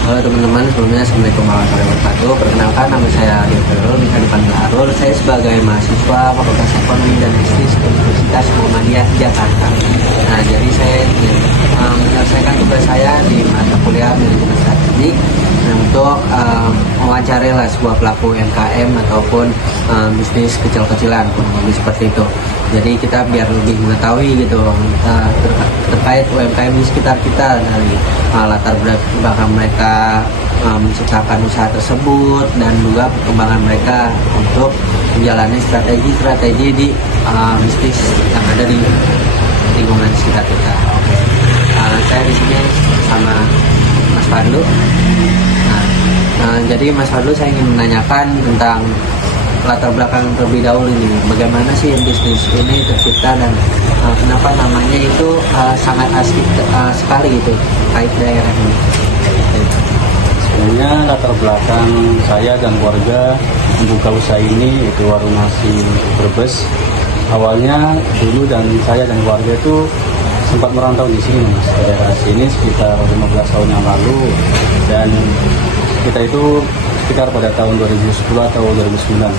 Halo teman-teman, sebelumnya Assalamualaikum warahmatullahi wabarakatuh. Perkenalkan, nama saya Arif Herul, bisa dipanggil Arul. Saya sebagai mahasiswa Fakultas Ekonomi dan Bisnis Universitas Muhammadiyah Jakarta. Nah, jadi saya ingin menyelesaikan tugas saya di mata kuliah manajemen strategik untuk mewawancari sebuah pelaku UMKM ataupun bisnis kecil-kecilan, kurang lebih seperti itu. Jadi kita biar lebih mengetahui gitu terkait UMKM di sekitar kita, dari latar belakang mereka menciptakan usaha tersebut dan juga perkembangan mereka untuk menjalani strategi di bisnis yang ada di lingkungan sekitar kita. Oke. Saya di sini sama Mas Fadlu. Jadi Mas Fadlu, saya ingin menanyakan tentang latar belakang terlebih dahulu ini. Bagaimana sih bisnis ini tercipta dan kenapa namanya itu sangat asik sekali gitu terkait daerah ini? Sebenarnya latar belakang saya dan keluarga membuka usaha ini itu warung nasi Brebes. Awalnya dulu saya dan keluarga itu sempat merantau di sini, Mas, ke daerah sini sekitar 15 tahun yang lalu, dan kita itu sekitar pada tahun 2010 atau 2009.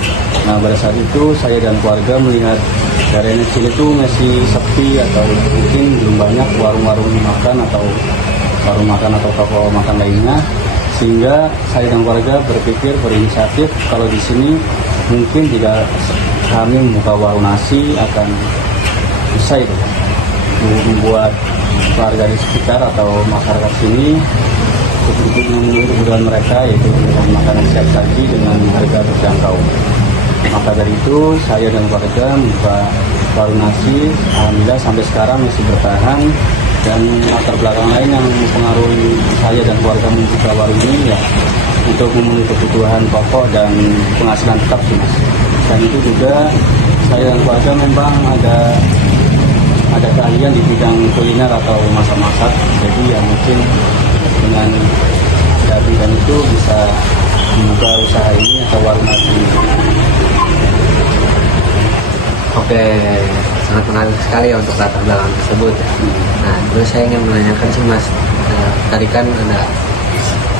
Nah, pada saat itu saya dan keluarga melihat daerah sini itu masih sepi atau mungkin belum banyak warung-warung makan atau toko makan lainnya, sehingga saya dan keluarga berinisiatif kalau di sini mungkin jika kami membuka warung nasi akan bisa itu membuat warga di sekitar atau masyarakat sini cukup memenuhi kebutuhan mereka, yaitu makanan siap saji dengan harga terjangkau. Maka dari itu saya dan keluarga membuka warung nasi. Alhamdulillah sampai sekarang masih bertahan, dan latar belakang lain yang mempengaruhi saya dan keluarga membuka warung ini ya untuk memenuhi kebutuhan pokok dan penghasilan tetap sih, Mas. Dan itu juga saya dan keluarga memang ada keahlian di bidang kuliner atau masak-masak, jadi ya mungkin dengan bidang itu bisa membuka usaha ini atau warung nasi. Oke, sangat menarik sekali ya untuk latar belakang tersebut. Nah, terus saya ingin menanyakan sih Mas, tadi kan ada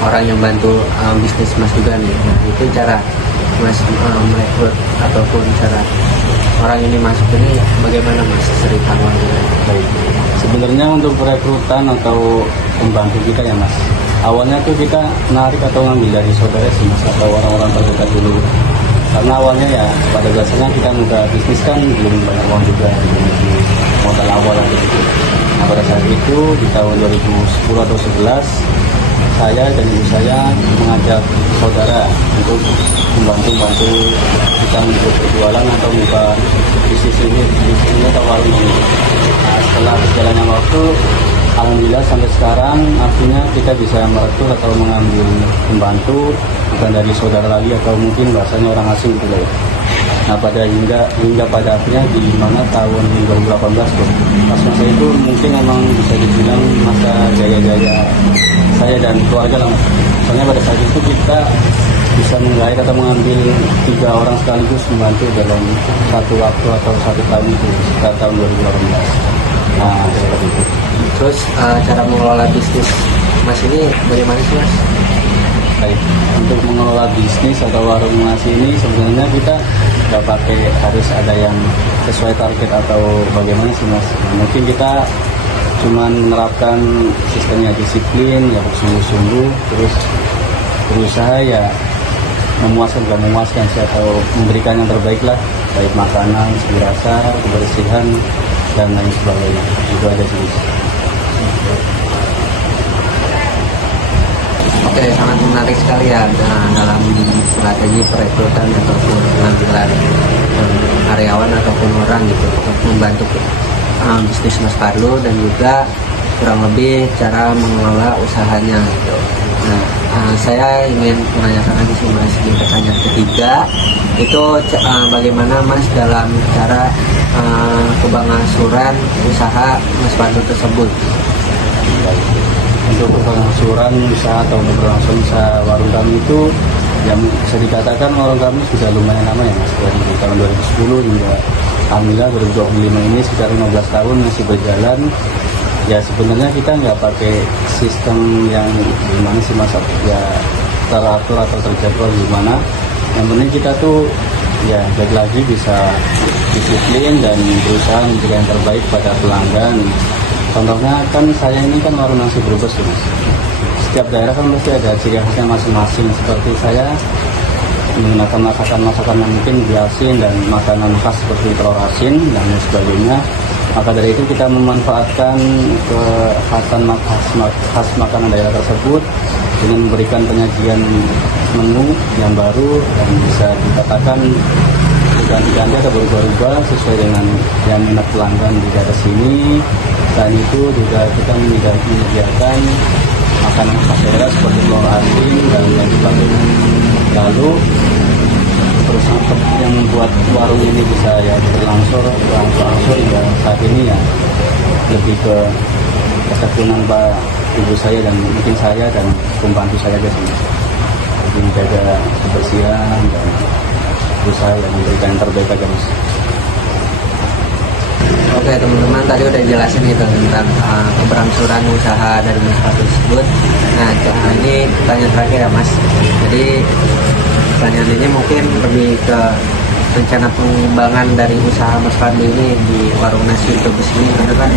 orang yang bantu bisnis Mas juga nih. Nah, itu cara Mas merekrut ataupun cara orang ini masuk ini bagaimana Mas cerita awalnya? Baik, sebenarnya untuk perekrutan atau pembantu kita ya Mas, awalnya tuh kita menarik atau ngambil dari saudara sih Mas, atau orang-orang terdekat dulu. Karena awalnya ya pada dasarnya kita muda bisnis kan belum banyak uang juga, modal awal gitu. Nah, pada saat itu di tahun 2010 atau 11 saya dan ibu saya mengajak saudara untuk membantu kita untuk berjualan atau buka bisnis ini atau warung ini. Nah, setelah berjalannya waktu, alhamdulillah sampai sekarang artinya kita bisa merekrut atau mengambil pembantu bukan dari saudara lagi atau mungkin bahasanya orang asing gitu ya. Nah, hingga pada akhirnya di mana tahun 2018 tuh, pas masa itu mungkin memang bisa dibilang masa jaya-jaya saya dan keluarga lah. Soalnya pada saat itu kita bisa menggait atau mengambil 3 orang sekaligus membantu dalam satu waktu atau satu tahun itu sekitar tahun 2018. Nah, seperti itu. Terus cara mengelola bisnis Mas ini bagaimana sih Mas? Baik, untuk mengelola bisnis atau warung nasi ini sebenarnya kita nggak pakai harus ada yang sesuai target atau bagaimana sih Mas. Nah, mungkin kita cuman menerapkan sistemnya disiplin, ya bersungguh-sungguh, terus berusaha ya memuaskan sih, atau memberikan yang terbaik lah, baik makanan, segi rasa, kebersihan dan lain sebagainya. Itu aja sih. Oke, sangat menarik sekali ya dalam strategi perekrutan ataupun pengambilan karyawan ataupun orang gitu untuk membantu bisnis Mas Fadlu, dan juga kurang lebih cara mengelola usahanya gitu. Nah, saya ingin menanyakan lagi sih Mas, di pertanyaan ketiga itu bagaimana Mas dalam cara kebangasuran usaha Mas Fadlu tersebut? Untuk keberlangsungan usaha atau keberlangsungan usaha warung kami itu yang bisa dikatakan warung kami sudah lumayan lama ya Mas, dari tahun 2010 hingga alhamdulillah 2025 ini sekitar 15 tahun masih berjalan. Ya sebenarnya kita nggak pakai sistem yang gimana sih Mas, ya teratur atau terjadwal gimana. Yang penting kita tuh ya jadi lagi bisa disiplin dan berusaha memberikan yang terbaik pada pelanggan. Contohnya kan saya ini kan warung nasi Brebes ya Mas. Setiap daerah kan pasti ada ciri khasnya masing-masing. Seperti saya menggunakan masakan-masakan yang mungkin diasin dan makanan khas seperti telur asin dan lain sebagainya. Maka dari itu kita memanfaatkan kekhasan khas makanan daerah tersebut dengan memberikan penyajian menu yang baru dan bisa dikatakan ganti-ganti atau berubah-ubah sesuai dengan yang minat pelanggan di daerah sini. Selain itu juga kita menyediakan makanan khas daerah seperti telur asin dan lain sebagainya. Lalu terus yang membuat warung ini bisa ya berlangsung hingga saat ini ya lebih ke ketekunan Pak Ibu saya dan mungkin saya dan pembantu saya guys, jadi menjaga kebersihan dan berusaha yang memberikan yang terbaik aja Mas. Oke teman-teman, tadi udah jelasin itu tentang keberlangsungan usaha dari Mas Fadlu tersebut. Nah ini pertanyaan terakhir ya Mas. Jadi pertanyaan ini mungkin lebih ke rencana pengembangan dari usaha Mas Fadlu ini di warung nasi Brebes ini, karena kan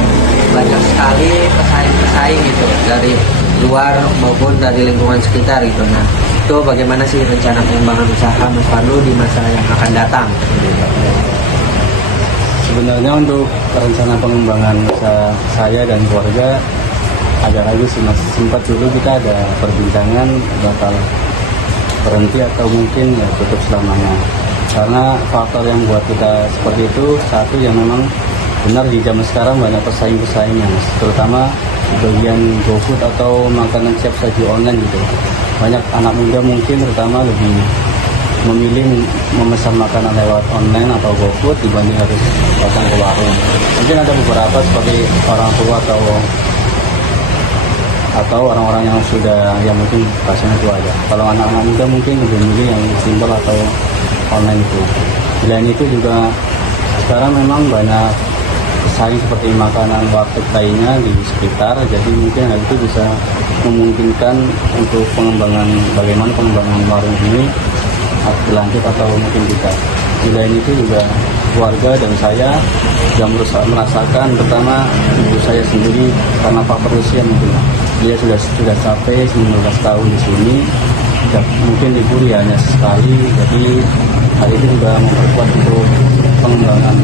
banyak sekali pesaing-pesaing gitu dari luar maupun dari lingkungan sekitar gitu. Nah itu bagaimana sih rencana pengembangan usaha Mas Fadlu di masa yang akan datang? Sebenarnya untuk rencana pengembangan usaha saya dan keluarga ada lagi sih Mas. Sempat dulu kita ada perbincangan bakal berhenti atau mungkin ya tutup selamanya. Karena faktor yang buat kita seperti itu, satu yang memang benar di zaman sekarang banyak pesaing-pesaingnya Mas. Terutama di bagian GoFood atau makanan siap saji online gitu. Banyak anak muda mungkin terutama lebih memilih memesan makanan lewat online atau GoFood dibanding harus datang ke warung. Mungkin ada beberapa seperti orang tua atau orang-orang yang sudah yang mungkin rasanya tua aja. Kalau anak-anak muda mungkin lebih memilih yang simpel atau online itu. Selain itu juga sekarang memang banyak pesaing seperti makanan warteg lainnya di sekitar, jadi mungkin hal itu bisa memungkinkan untuk bagaimana pengembangan warung ini berlanjut atau mungkin tidak. Selain itu juga keluarga dan saya sudah merasakan, pertama ibu saya sendiri karena faktor usia mungkin dia sudah capek 19 tahun di sini, mungkin libur ya hanya sekali, jadi hal itu juga memperkuat untuk pengembangan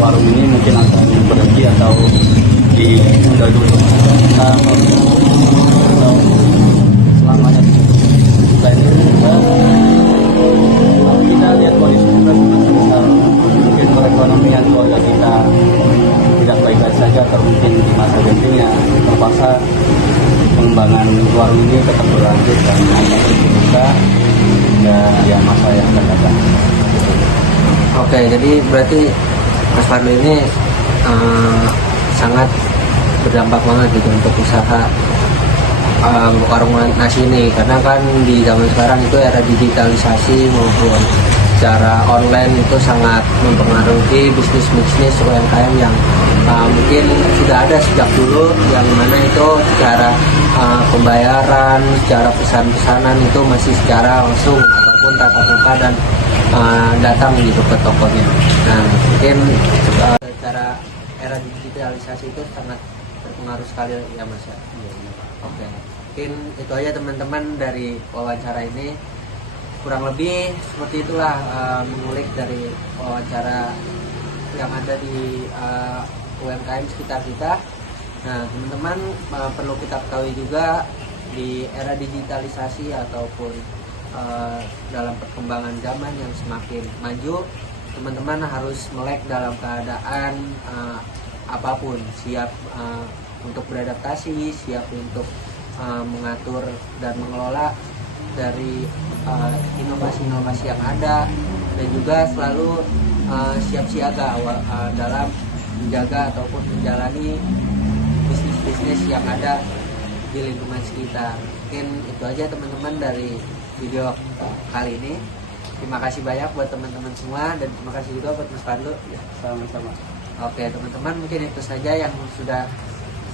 warung ini mungkin akan berhenti atau ditunda dulu atau selamanya. Selain itu juga kita lihat kondisi juga besar, mungkin perekonomian keluarga kita tidak baik-baik saja atau mungkin di masa gentingnya terpaksa pengembangan warung ini tetap berlanjut dan akan bisa ya masa yang akan datang. Oke, jadi berarti Mas Fadlu ini sangat berdampak banget gitu untuk usaha warung nasi ini, karena kan di zaman sekarang itu era digitalisasi maupun secara online itu sangat mempengaruhi bisnis UMKM yang mungkin sudah ada sejak dulu, yang mana itu secara pembayaran, secara pesan-pesanan itu masih secara langsung ataupun tatap muka dan datang gitu ke tokonya. Nah mungkin secara era digitalisasi itu sangat berpengaruh sekali ya Mas ya. Oke, mungkin itu aja teman-teman dari wawancara ini. Kurang lebih seperti itulah mengulik dari wawancara yang ada di UMKM sekitar kita. Nah teman-teman perlu kita ketahui juga di era digitalisasi ataupun dalam perkembangan zaman yang semakin maju, teman-teman harus melek dalam keadaan apapun, siap untuk beradaptasi, siap untuk mengatur dan mengelola dari inovasi-inovasi yang ada, dan juga selalu siap siaga dalam menjaga ataupun menjalani bisnis-bisnis yang ada di lingkungan sekitar. Mungkin itu aja teman-teman dari video kali ini. Terima kasih banyak buat teman-teman semua, dan terima kasih juga buat Mas Fadlu. Sama-sama. Oke teman-teman, mungkin itu saja yang sudah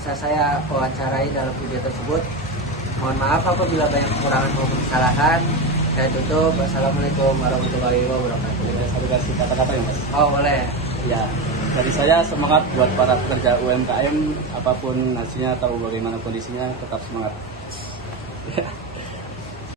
bisa saya wawancarai dalam video tersebut. Mohon maaf apabila banyak kekurangan maupun kesalahan. Saya tutup. Wassalamualaikum warahmatullahi wabarakatuh. Satu kasih kata-kata ya Mas. Oh boleh. Ya, dari saya semangat buat para pekerja UMKM, apapun hasilnya atau bagaimana kondisinya, tetap semangat. Ya.